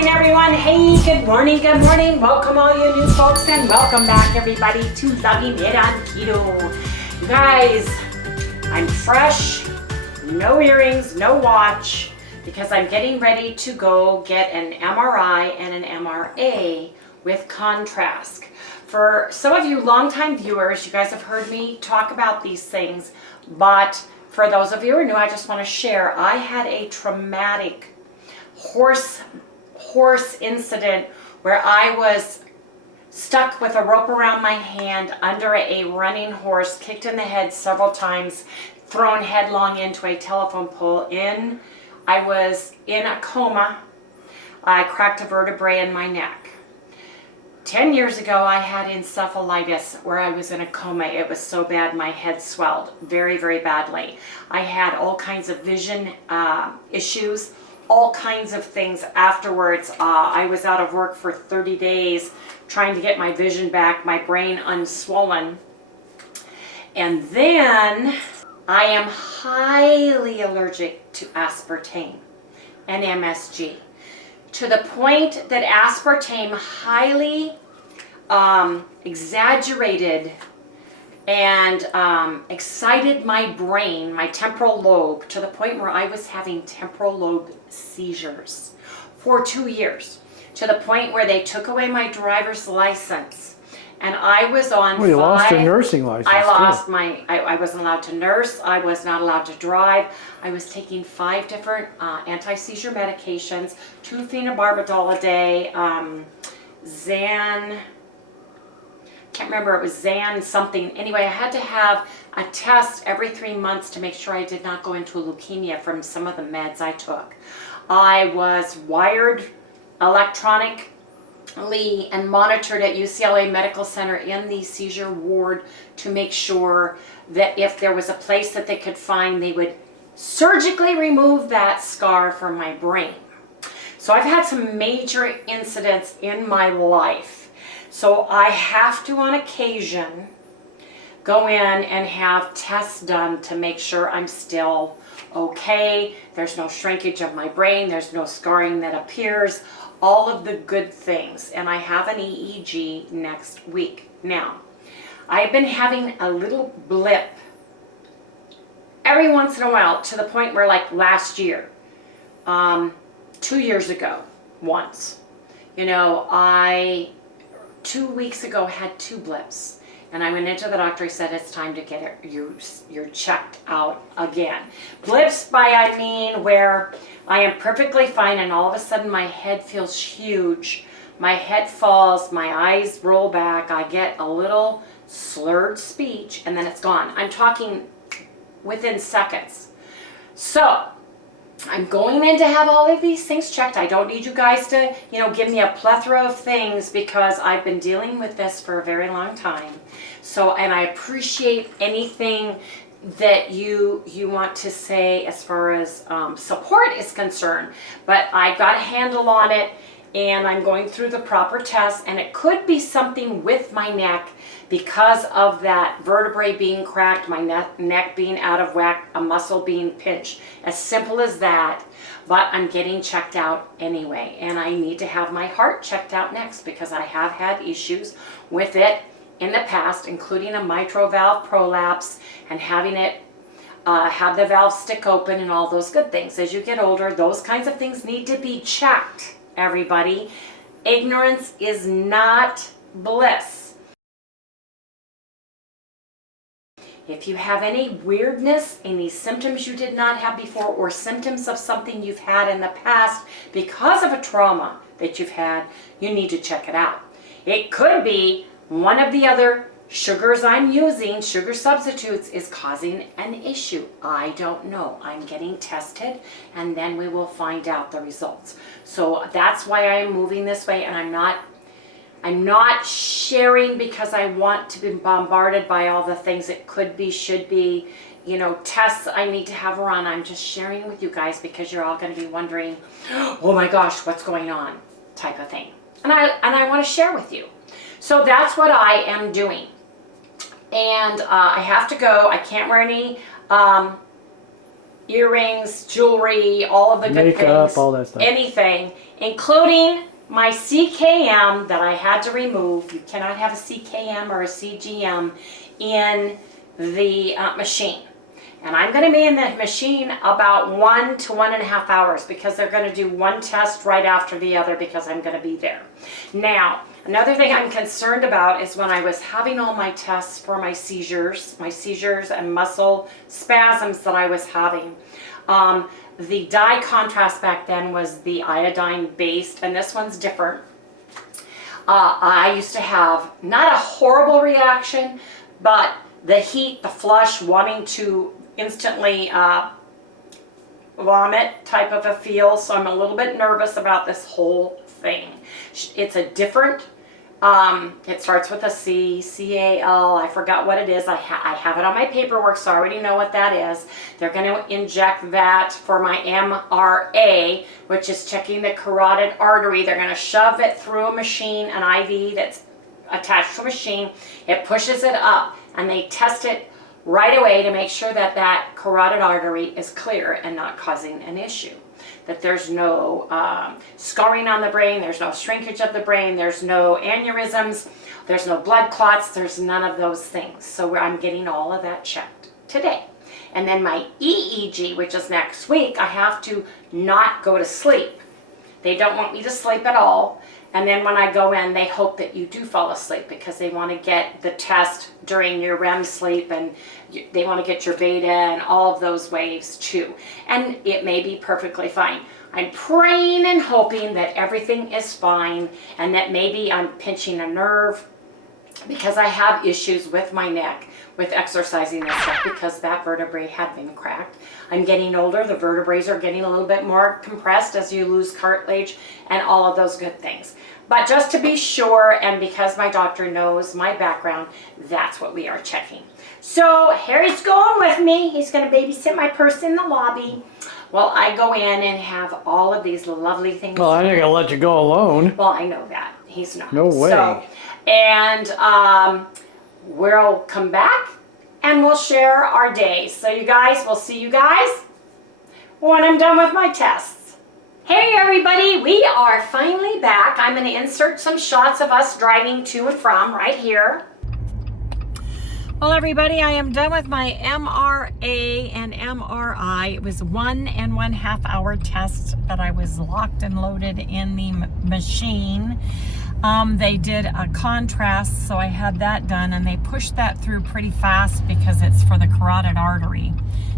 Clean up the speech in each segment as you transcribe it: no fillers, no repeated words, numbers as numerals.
morning, everyone. Hey, good morning, good morning. Welcome all you new folks and welcome back everybody to Loving It on Keto. You guys, I'm fresh, no earrings, no watch, because I'm getting ready to go get an MRI and an MRA with contrast. For some of you longtime viewers, you guys have heard me talk about these things, but for those of you who are new, I just want to share, I had a traumatic horse incident where I was stuck with a rope around my hand under a running horse, kicked in the head several times, thrown headlong into a telephone pole. I was in a coma. I cracked a vertebrae in my neck. 10 years ago, I had encephalitis where I was in a coma. It was so bad, my head swelled very, very badly. I had all kinds of vision issues, all kinds of things afterwards. I was out of work for 30 days trying to get my vision back, my brain unswollen. And then I am highly allergic to aspartame and MSG, to the point that aspartame highly exaggerated and excited my brain, my temporal lobe, to the point where I was having temporal lobe seizures for 2 years, to the point where they took away my driver's license. And I was on Well, you lost your nursing license. I lost my, I wasn't allowed to nurse. I was not allowed to drive. I was taking 5 different anti-seizure medications, 2 phenobarbital a day, Zan, can't remember, it was Zan something. Anyway, I had to have a test every 3 months to make sure I did not go into leukemia from some of the meds I took. I was wired electronically and monitored at UCLA Medical Center in the seizure ward to make sure that if there was a place that they could find, they would surgically remove that scar from my brain. So I've had some major incidents in my life. So I have to, on occasion, go in and have tests done to make sure I'm still okay. There's no shrinkage of my brain. There's no scarring that appears. All of the good things. And I have an EEG next week. Now, I've been having a little blip every once in a while, to the point where, like last year, 2 years ago, once, you know, 2 weeks ago had 2 blips, and I went into the doctor. He said it's time to get you're checked out again. Blips by I mean where I am perfectly fine and all of a sudden my head feels huge, my head falls, my eyes roll back, I get a little slurred speech, and then it's gone. I'm talking within seconds. So I'm going in to have all of these things checked. I don't need you guys to, you know, give me a plethora of things, because I've been dealing with this for a very long time. So, and I appreciate anything that you want to say as far as support is concerned. But I got a handle on it, and I'm going through the proper tests, and it could be something with my neck because of that vertebrae being cracked, my neck being out of whack, a muscle being pinched. As simple as that. But I'm getting checked out anyway, and I need to have my heart checked out next, because I have had issues with it in the past, including a mitral valve prolapse and having it have the valve stick open and all those good things. As you get older, those kinds of things need to be checked, everybody. Ignorance is not bliss. If you have any weirdness, any symptoms you did not have before, or symptoms of something you've had in the past because of a trauma that you've had, you need to check it out. It could be one of the other sugars I'm using, sugar substitutes, is causing an issue. I don't know. I'm getting tested, and then we will find out the results. So that's why I'm moving this way, and I'm not sharing because I want to be bombarded by all the things it could be, should be, you know, tests I need to have run. I'm just sharing with you guys because you're all going to be wondering, oh my gosh, what's going on, type of thing. And I want to share with you. So that's what I am doing. And I have to go. I can't wear any earrings, jewelry, all of the good Makeup, things. all that stuff. Anything, including my CKM that I had to remove. You cannot have a CKM or a CGM in the machine. And I'm going to be in the machine about 1 to 1.5 hours because they're going to do one test right after the other because I'm going to be there. Now, another thing I'm concerned about is when I was having all my tests for my seizures and muscle spasms that I was having. The dye contrast back then was the iodine based, and this one's different. I used to have not a horrible reaction, but the heat, the flush, wanting to instantly vomit type of a feel. So I'm a little bit nervous about this whole thing. It's a different, it starts with a C, C-A-L, I forgot what it is. I have it on my paperwork, so I already know what that is. They're going to inject that for my MRA, which is checking the carotid artery. They're going to shove it through a machine, an IV that's attached to a machine. It pushes it up, and they test it right away to make sure that that carotid artery is clear and not causing an issue. That there's no scarring on the brain, there's no shrinkage of the brain, there's no aneurysms, there's no blood clots, there's none of those things. So I'm getting all of that checked today. And then my EEG, which is next week, I have to not go to sleep. They don't want me to sleep at all. And then when I go in, they hope that you do fall asleep because they want to get the test during your REM sleep, and they want to get your beta and all of those waves too. And it may be perfectly fine. I'm praying and hoping that everything is fine and that maybe I'm pinching a nerve because I have issues with my neck with exercising and stuff because that vertebrae had been cracked. I'm getting older, the vertebrae are getting a little bit more compressed as you lose cartilage and all of those good things. But just to be sure, and because my doctor knows my background, that's what we are checking. So Harry's going with me. He's going to babysit my purse in the lobby while I go in and have all of these lovely things. Well, I ain't gonna let you go alone. Well, I know that. He's not. No way. So, and we'll come back and we'll share our days. So you guys, we'll see you guys when I'm done with my tests. Hey everybody, we are finally back. I'm going to insert some shots of us driving to and from right here. Well everybody, I am done with my MRA and MRI. It was 1.5 hour test that I was locked and loaded in the machine. They did a contrast, so I had that done, and they pushed that through pretty fast because it's for the carotid artery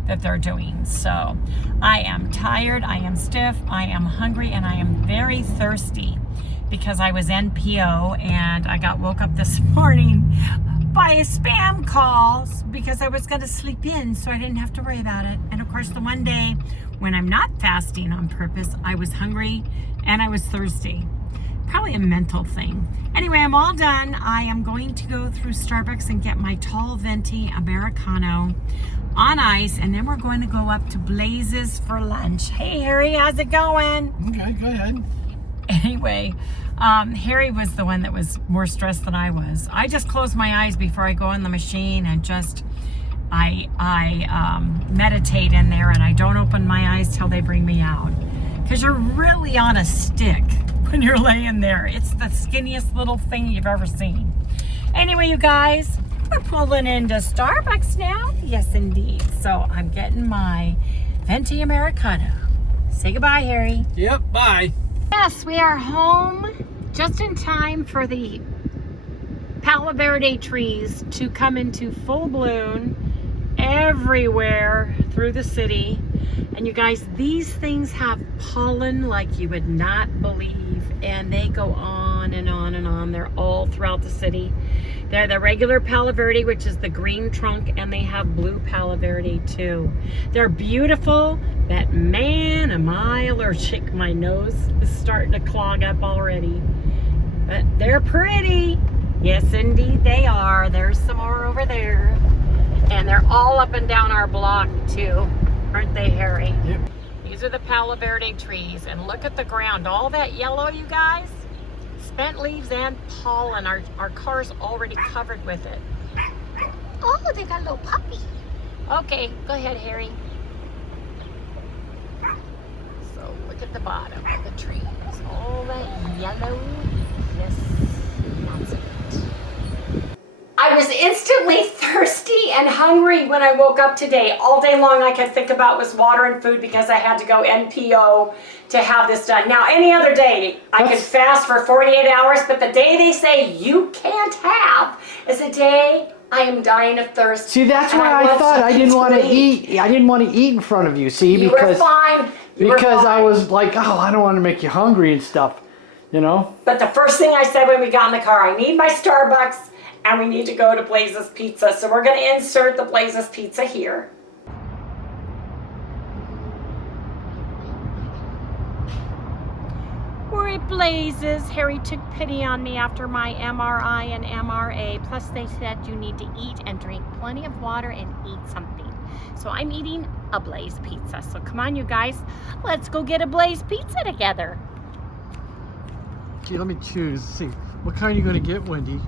that they're doing. So I am tired, I am stiff, I am hungry, and I am very thirsty because I was NPO and I got woke up this morning by a spam call because I was going to sleep in so I didn't have to worry about it. And of course the one day when I'm not fasting on purpose, I was hungry and I was thirsty. Probably a mental thing. Anyway, I'm all done. I am going to go through Starbucks and get my tall venti Americano on ice, and then we're going to go up to Blaze's for lunch. Hey Harry, how's it going? Okay, go ahead. Anyway, Harry was the one that was more stressed than I was. I just close my eyes before I go in the machine and just I meditate in there, and I don't open my eyes till they bring me out. Because you're really on a stick when you're laying there. It's the skinniest little thing you've ever seen. Anyway, you guys, we're pulling into Starbucks now. Yes, indeed. So I'm getting my venti Americano. Say goodbye, Harry. Yep, bye. Yes, we are home just in time for the Palo Verde trees to come into full bloom everywhere through the city. And you guys, these things have pollen like you would not believe, and they go on and on and on. They're all throughout the city. They're the regular Palo Verde, which is the green trunk, and they have blue Palo Verde too. They're beautiful, but man, am I allergic. My nose is starting to clog up already. But they're pretty. Yes, indeed they are. There's some more over there. And they're all up and down our block too. Aren't they, Harry? Yep. These are the Palo Verde trees, and look at the ground. All that yellow, you guys, spent leaves and pollen. Our car's already covered with it. Oh, they got a little puppy. Okay, go ahead, Harry. So look at the bottom of the trees. All that yellow. Yes, lots of it. I was instantly thirsty and hungry when I woke up today. All day long I could think about was water and food because I had to go NPO to have this done. Now any other day I could fast for 48 hours, but the day they say you can't have is a day I am dying of thirst. See, that's why I thought I didn't want to eat. I didn't want to eat in front of you. See, You were fine. Because I was like, oh, I don't want to make you hungry and stuff, you know. But the first thing I said when we got in the car, I need my Starbucks and we need to go to Blaze's Pizza. So we're going to insert the Blaze's Pizza here. We're at Blaze's. Harry took pity on me after my MRI and MRA. Plus they said you need to eat and drink plenty of water and eat something. So I'm eating a Blaze Pizza. So come on, you guys. Let's go get a Blaze Pizza together. Okay, let me choose. See, what kind are you going to get, Wendy?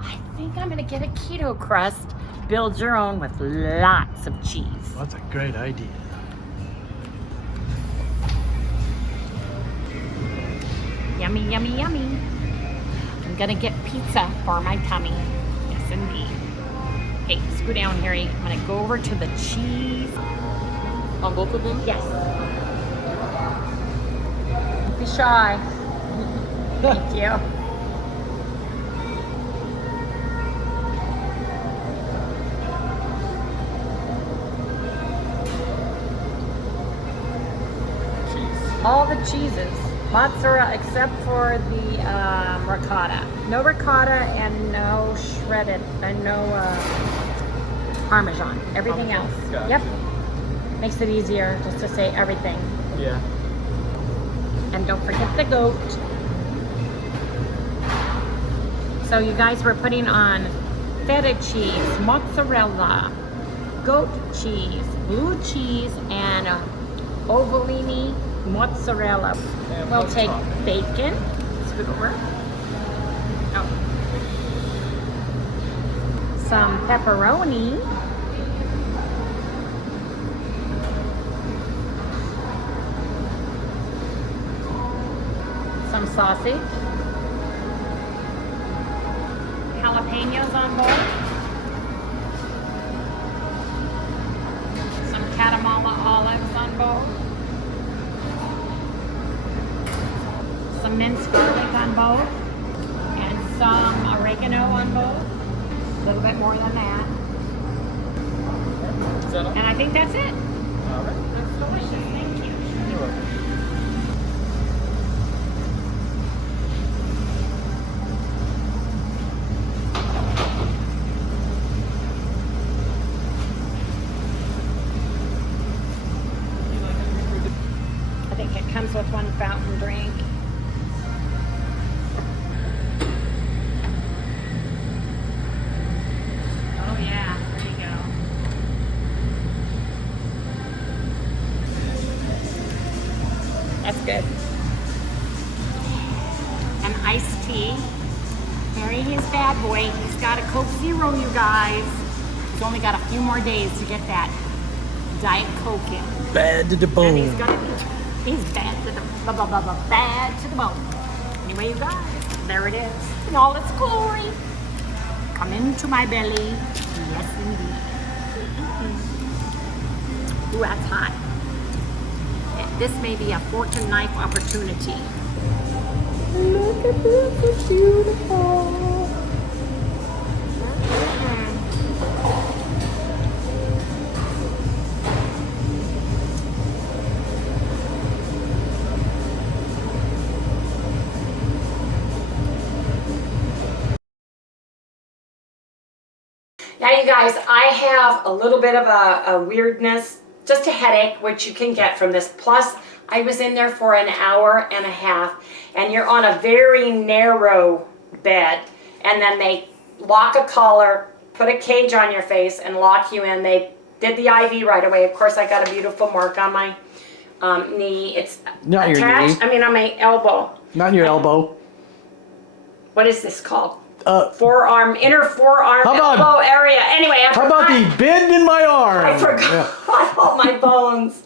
I think I'm going to get a keto crust. Build your own with lots of cheese. Well, that's a great idea. Yummy, yummy, yummy. I'm gonna get pizza for my tummy. Yes, indeed. Okay, scoot down, Harry. I'm gonna go over to the cheese. On both of them? Yes. Don't be shy. Thank you. Cheese. All the cheeses. Mozzarella, except for the ricotta. No ricotta and no shredded, and no Parmesan. Everything else. Gotcha. Yep. Makes it easier just to say everything. Yeah. And don't forget the goat. So you guys were putting on feta cheese, mozzarella, goat cheese, blue cheese, and ovalini mozzarella. And We'll what's take topping? bacon. Scoot over. Oh. Some pepperoni. Some sausage. Jalapenos on board. Some Katamala olives on board. Some minced garlic on both, and some oregano on both. A little bit more than that. Is that all? And I think that's it. All right. That's delicious. Thank you. You're welcome. I think it comes with one fountain drink. Oh yeah, there you go. That's good. An iced tea. Harry, his bad boy. He's got a Coke Zero, you guys. He's only got a few more days to get that Diet Coke in. Bad to the And he's bone. gonna be, he's bad to the, bad to the bone. Anyway, you guys, there it is in all its glory. Come into my belly. Yes, indeed. Ooh, that's hot. This may be a fork and knife opportunity. Look at this, it's beautiful. Now you guys, I have a little bit of a weirdness, just a headache, which you can get from this. Plus, I was in there for an hour and a half, and you're on a very narrow bed, and then they lock a collar, put a cage on your face, and lock you in. They did the IV right away. Of course, I got a beautiful mark on my knee. It's Not your attached, knee. I mean on my elbow. Not your elbow. What is this called? Forearm, Inner forearm, How about- elbow area. Anyway, How about the bend in my arm? I forgot all my bones.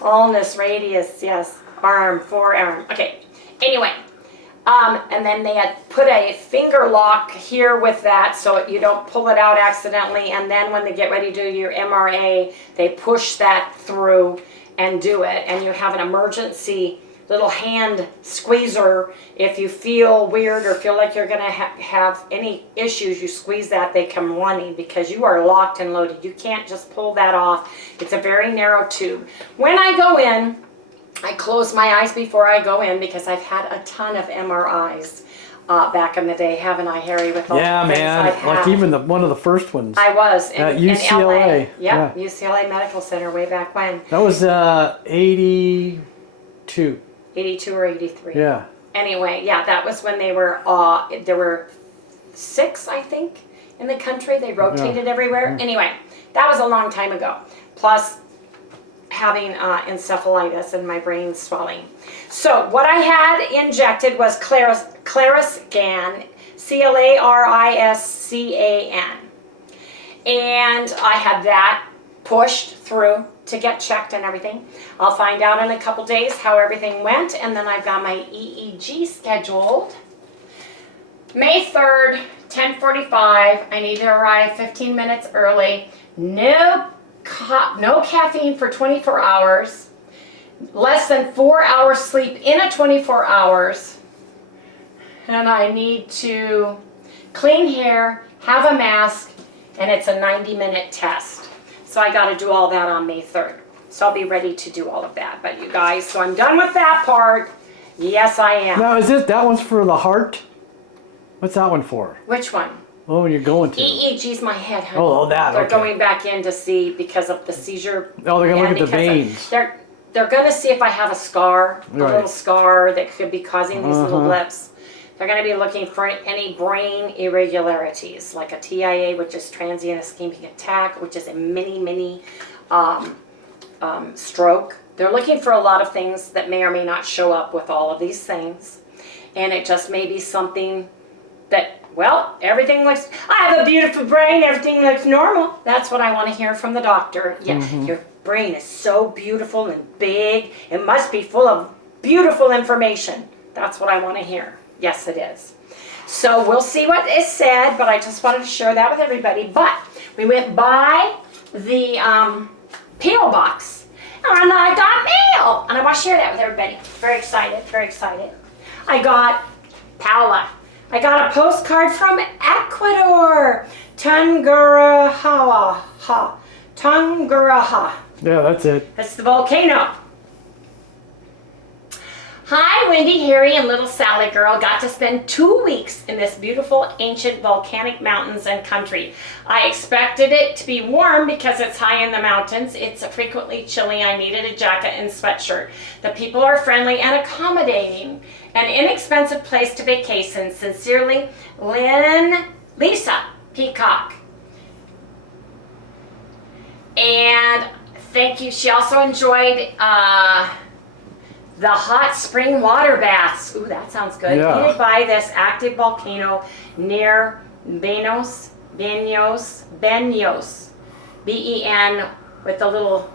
Ulnus, radius, yes. Arm, forearm. Okay. Anyway. And then they had put a finger lock here with that so you don't pull it out accidentally. And then when they get ready to do your MRA, they push that through and do it. And you have an emergency little hand squeezer. If you feel weird or feel like you're going to have any issues, you squeeze that, they come running because you are locked and loaded. You can't just pull that off. It's a very narrow tube. When I go in, I close my eyes before I go in because I've had a ton of MRIs back in the day, haven't I, Harry? With all the things I've had. Like even one of the first ones. I was in UCLA. In LA. Yep, yeah, UCLA Medical Center way back when. That was 82. 82 or 83. Yeah. Anyway, yeah, that was when they were. There were 6, I think, in the country. They rotated everywhere. Anyway, that was a long time ago. Plus, having encephalitis and my brain swelling. So what I had injected was Clariscan, Clariscan. And I had that pushed through to get checked and everything. I'll find out in a couple days how everything went, and then I've got my EEG scheduled. May 3rd, 10:45. I need to arrive 15 minutes early. No caffeine for 24 hours, less than 4 hours sleep in a 24 hours, and I need to clean hair, have a mask, and it's a 90-minute test. So I got to do all that on May 3rd. So I'll be ready to do all of that. But you guys, so I'm done with that part. Yes, I am. Now, that one's for the heart? What's that one for? Which one? Oh, you're going to. EEG's my head, honey. Oh, that, They're going back in to see because of the seizure. Oh, they're going to look at the veins. They're going to see if I have a scar, a little scar that could be causing these little blips. They're going to be looking for any brain irregularities, like a TIA, which is transient ischemic attack, which is a mini stroke. They're looking for a lot of things that may or may not show up with all of these things. And it just may be something that, well, everything looks, I have a beautiful brain, everything looks normal. That's what I want to hear from the doctor. Yeah, your brain is so beautiful and big. It must be full of beautiful information. That's what I want to hear. Yes, it is. So we'll see what is said, but I just wanted to share that with everybody. But we went by the P.O. box, and I got mail. And I want to share that with everybody. Very excited, very excited. I got Paula. I got a postcard from Ecuador. Tungurahua. Tungurahua. Yeah, that's it. That's the volcano. Hi, Wendy, Harry, and little Sally girl. Got to spend 2 weeks in this beautiful ancient volcanic mountains and country. I expected it to be warm because it's high in the mountains. It's frequently chilly. I needed a jacket and sweatshirt. The people are friendly and accommodating. An inexpensive place to vacation. Sincerely, Lisa Peacock. And thank you. She also enjoyed the hot spring water baths. Ooh, that sounds good. Yeah. Heated by this active volcano near Benos, B-E-N with the little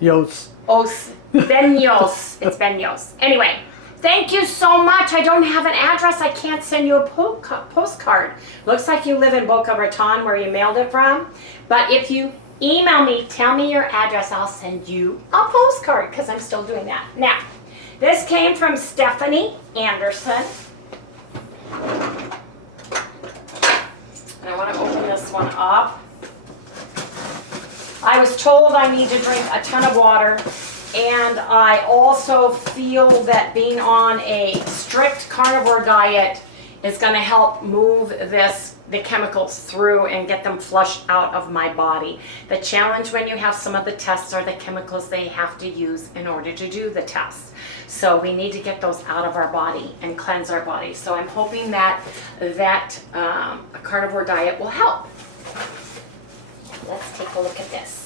Yos. os, Benos. It's Benos. Anyway, thank you so much. I don't have an address. I can't send you a postcard. Looks like you live in Boca Raton where you mailed it from. But if you email me, tell me your address, I'll send you a postcard because I'm still doing that. Now, this came from Stephanie Anderson. And I want to open this one up. I was told I need to drink a ton of water, and I also feel that being on a strict carnivore diet is going to help move the chemicals through and get them flushed out of my body. The challenge when you have some of the tests are the chemicals they have to use in order to do the tests. So we need to get those out of our body and cleanse our body. So I'm hoping that a carnivore diet will help. Let's take a look at this.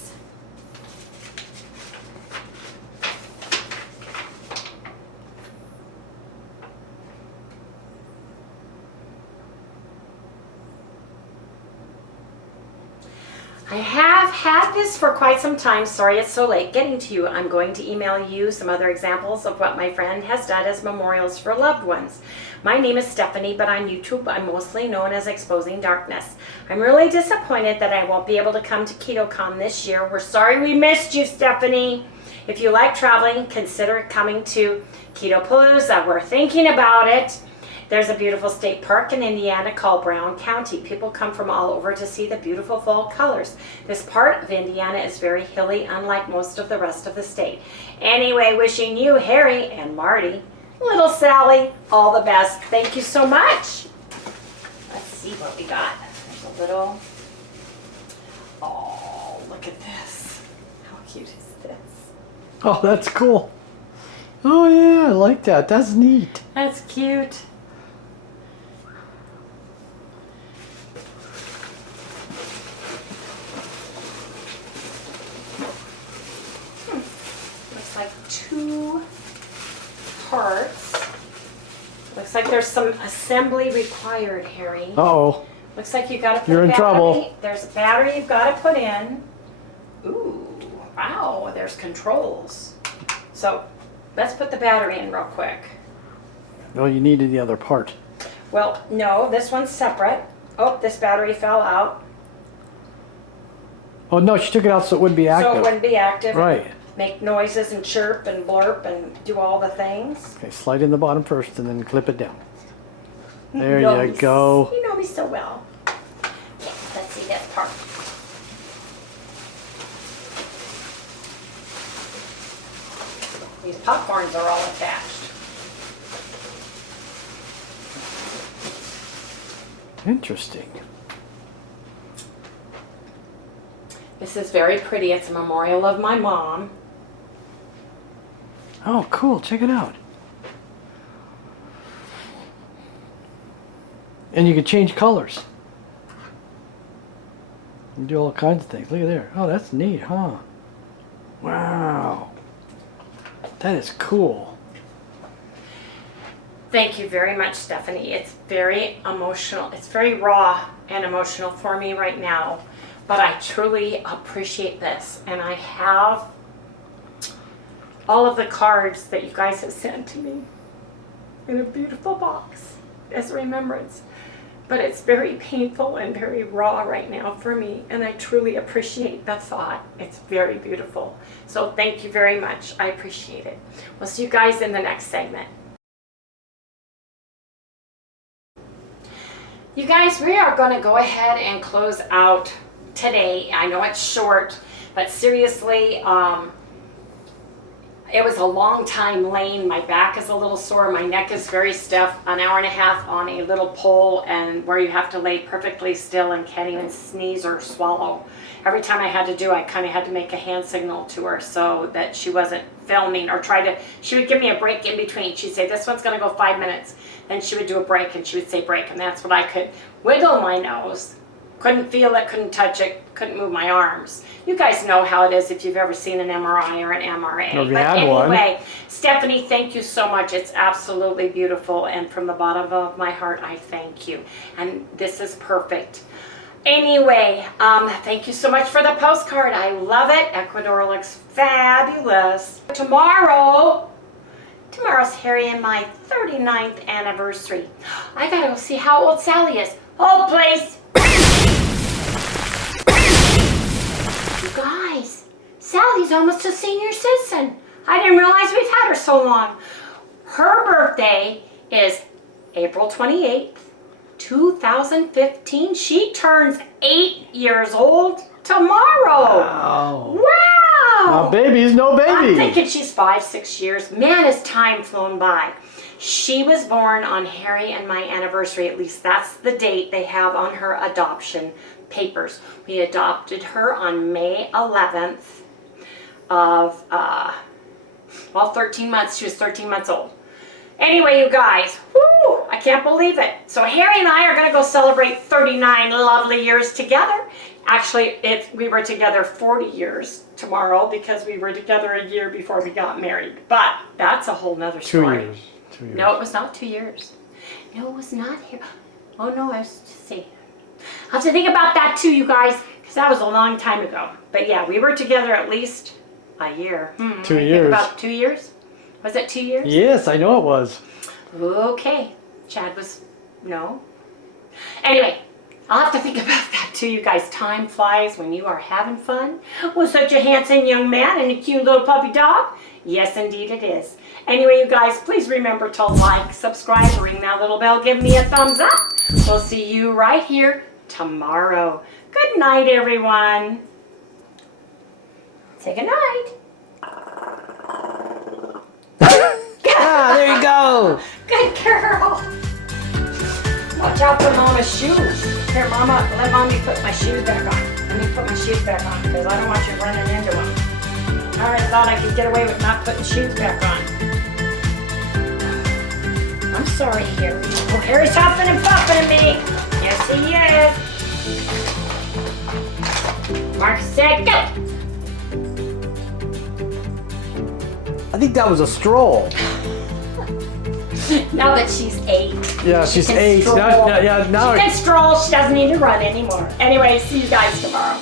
I have had this for quite some time. Sorry it's so late getting to you. I'm going to email you some other examples of what my friend has done as memorials for loved ones. My name is Stephanie, but on YouTube I'm mostly known as Exposing Darkness. I'm really disappointed that I won't be able to come to KetoCon this year. We're sorry we missed you, Stephanie. If you like traveling, consider coming to Ketopalooza. We're thinking about it. There's a beautiful state park in Indiana called Brown County. People come from all over to see the beautiful fall colors. This part of Indiana is very hilly, unlike most of the rest of the state. Anyway, wishing you, Harry and Marty, little Sally, all the best. Thank you so much. Let's see what we got. There's a little, oh, look at this. How cute is this? Oh, that's cool. Oh yeah, I like that. That's neat. That's cute. Looks like 2 parts. Looks like there's some assembly required, Harry. Uh-oh. Looks like you gotta put You're a in battery. trouble. There's a battery you've gotta put in. Ooh, wow, there's controls. So let's put the battery in real quick. Well, you needed the other part. Well, no, this one's separate. Oh, this battery fell out. Oh no, she took it out so it wouldn't be active. So it wouldn't be active. Right. Make noises and chirp and blurp and do all the things. Okay, slide in the bottom first and then clip it down. There know you me go. You know me so well. Okay, let's see this part. These popcorns are all attached. Interesting. This is very pretty. It's a memorial of my mom. Oh, cool. Check it out. And you can change colors. You do all kinds of things. Look at there. Oh, that's neat, huh? Wow. That is cool. Thank you very much, Stephanie. It's very emotional. It's very raw and emotional for me right now. But I truly appreciate this. And I have all of the cards that you guys have sent to me in a beautiful box as a remembrance. But it's very painful and very raw right now for me. And I truly appreciate the thought. It's very beautiful. So thank you very much. I appreciate it. We'll see you guys in the next segment. You guys, we are going to go ahead and close out today. I know it's short, but seriously, it was a long time laying. My back is a little sore. My neck is very stiff. An hour and a half on a little pole and where you have to lay perfectly still and can't even sneeze or swallow. Every time I had to do, I kind of had to make a hand signal to her so that she wasn't filming or she would give me a break in between. She'd say, this one's going to go 5 minutes. Then she would do a break and she would say break. And that's when I could wiggle my nose. Couldn't feel it, couldn't touch it, couldn't move my arms. You guys know how it is if you've ever seen an MRI or an MRA. Or if you but had anyway, one. Stephanie, thank you so much. It's absolutely beautiful. And from the bottom of my heart, I thank you. And this is perfect. Anyway, thank you so much for the postcard. I love it. Ecuador looks fabulous. Tomorrow's Harry and my 39th anniversary. I gotta go see how old Sally is. Hold, please. You guys, Sally's almost a senior citizen. I didn't realize we've had her so long. Her birthday is April 28th, 2015. She turns 8 years old tomorrow. Wow. Wow. Now, baby's no baby. I'm thinking she's 5, 6 years. Man, has time flown by. She was born on Harry and my anniversary. At least that's the date they have on her adoption papers. We adopted her on May 11th of, 13 months. She was 13 months old. Anyway, you guys, whoo, I can't believe it. So Harry and I are going to go celebrate 39 lovely years together. Actually, we were together 40 years tomorrow because we were together a year before we got married. But that's a whole nother story. 2 years. 2 years. No, it was not 2 years. No, it was not here. Oh no, I was just saying. I have to think about that too, you guys, Because that was a long time ago. But yeah, we were together at least a year. 2 years. About 2 years? Was it 2 years? Yes, I know it was. Okay. Chad was, no. Anyway, I'll have to think about that too, you guys. Time flies when you are having fun with such a handsome young man and a cute little puppy dog. Yes, indeed it is. Anyway, you guys, please remember to like, subscribe, ring that little bell, give me a thumbs up. We'll see you right here tomorrow. Good night, everyone. Say good night. Ah, there you go. Good girl. Watch out for Mama's shoes. Here, Mama, let Mommy put my shoes back on. Let me put my shoes back on because I don't want you running into them. I already thought I could get away with not putting shoes back on. I'm sorry, Harry. Oh, Harry's huffing and puffing at me. Yes, he is. Mark said go. I think that was a stroll. Now that she's 8. Yeah, she she's can 8. stroll. Now She can stroll. She doesn't need to run anymore. Anyway, see you guys tomorrow.